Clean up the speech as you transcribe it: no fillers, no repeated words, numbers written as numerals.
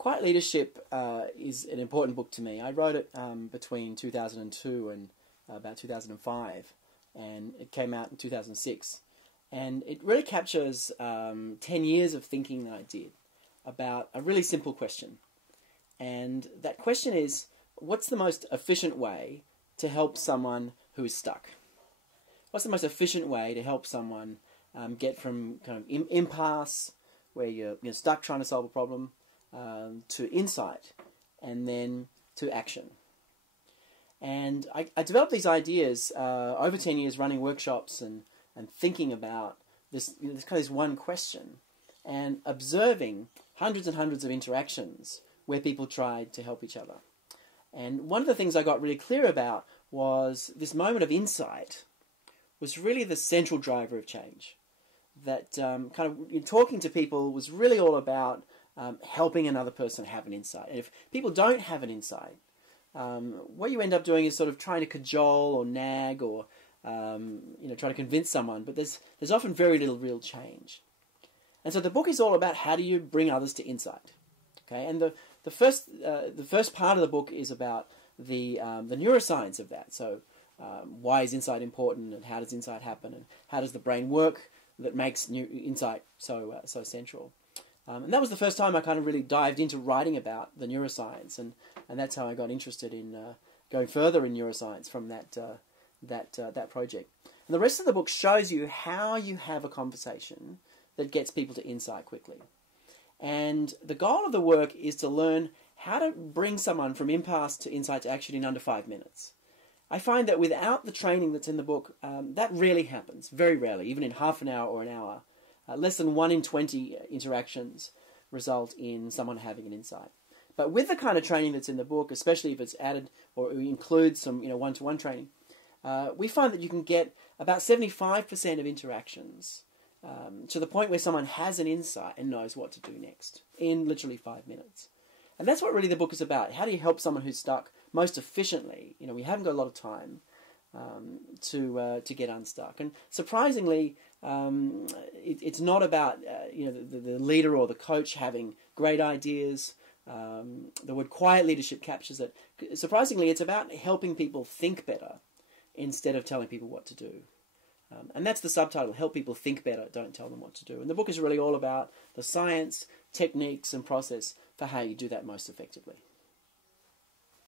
Quiet Leadership is an important book to me. I wrote it between 2002 and about 2005, and it came out in 2006. And it really captures 10 years of thinking that I did about a really simple question. And that question is, what's the most efficient way to help someone who is stuck? What's the most efficient way to help someone get from kind of impasse, where you're stuck trying to solve a problem, to insight, and then to action? And I developed these ideas over 10 years running workshops and thinking about this one question and observing hundreds and hundreds of interactions where people tried to help each other. And one of the things I got really clear about was this moment of insight was really the central driver of change. That talking to people was really all about helping another person have an insight. And if people don't have an insight, what you end up doing is sort of trying to cajole or nag or try to convince someone, but there's often very little real change. And so the book is all about how do you bring others to insight. Okay, and the first part of the book is about the neuroscience of that. So why is insight important, and how does insight happen, and how does the brain work that makes insight so central. And that was the first time I kind of really dived into writing about the neuroscience, and that's how I got interested in going further in neuroscience from that project. And the rest of the book shows you how you have a conversation that gets people to insight quickly. And the goal of the work is to learn how to bring someone from impasse to insight to action in under 5 minutes. I find that without the training that's in the book, that rarely happens, very rarely, even in half an hour or an hour. Less than 1 in 20 interactions result in someone having an insight. But with the kind of training that's in the book, especially if it's added or includes some one-to-one training, we find that you can get about 75% of interactions to the point where someone has an insight and knows what to do next in literally 5 minutes. And that's what really the book is about. How do you help someone who's stuck most efficiently? We haven't got a lot of time to get unstuck. And surprisingly, it's not about the leader or the coach having great ideas. The word quiet leadership captures it. Surprisingly, it's about helping people think better instead of telling people what to do. And that's the subtitle, Help People Think Better, Don't Tell Them What to Do. And the book is really all about the science, techniques, and process for how you do that most effectively.